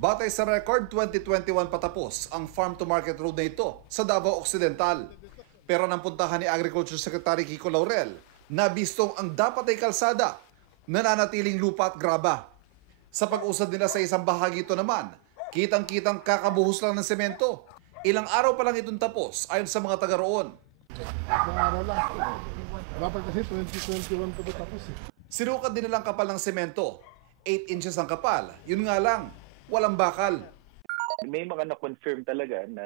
Batay sa record, 2021 patapos ang farm-to-market road na ito sa Davao Occidental. Pero nang puntahan ni Agriculture Secretary Kiko Laurel, nabistong ang dapat ay kalsada, nananatiling lupa at graba. Sa pag-usad nila sa isang bahagi ito naman, kitang-kitang kakabuhos lang ng semento. Ilang araw pa lang itong tapos ayon sa mga taga roon. Ilang araw lang. Dapat kasi 2021 pa tapos eh. Sinukat din nilang kapal ng semento. 8 inches ang kapal. Yun nga lang, walang bakal. May mga na-confirm talaga na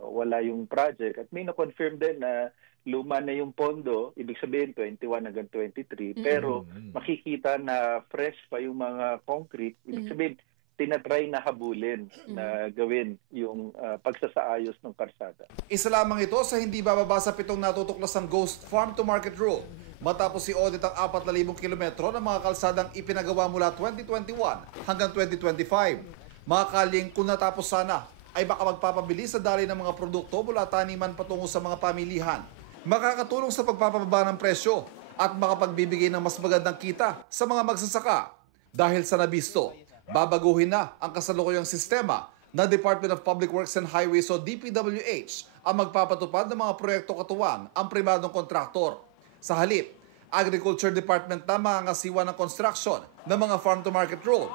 wala yung project at may na-confirm din na luma na yung pondo, ibig sabihin 21 hanggang 23, pero makikita na fresh pa yung mga concrete, ibig sabihin tinatry na habulin na gawin yung pagsasaayos ng karsada. Isa lamang ito sa hindi bababa sa 7 natutuklasang Ghost Farm to Market Road matapos i-audit ang 4,000 kilometro ng mga kalsadang ipinagawa mula 2021 hanggang 2025. Mga kalyeng kung natapos sana ay baka magpapabili sa daloy ng mga produkto mula taniman patungo sa mga pamilihan. Makakatulong sa pagpapababa ng presyo at makapagbibigay ng mas magandang kita sa mga magsasaka. Dahil sa nabisto, babaguhin na ang kasalukuyang sistema na Department of Public Works and Highways o DPWH ang magpapatupad ng mga proyekto katuwang ang pribadong kontraktor. Sa halip, Agriculture Department na mangangasiwa ng construction ng mga farm-to-market road.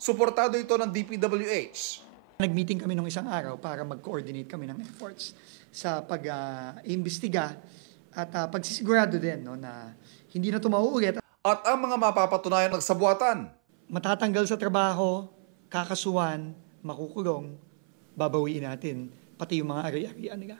Suportado ito ng DPWH. Nag-meeting kami nung isang araw para mag-coordinate kami ng efforts sa pag-imbestiga at pagsisigurado din na hindi na ito mauulit. At ang mga mapapatunayan nagsabuatan. Matatanggal sa trabaho, kakasuhan, makukulong, babawiin natin, pati yung mga ari-arian nila.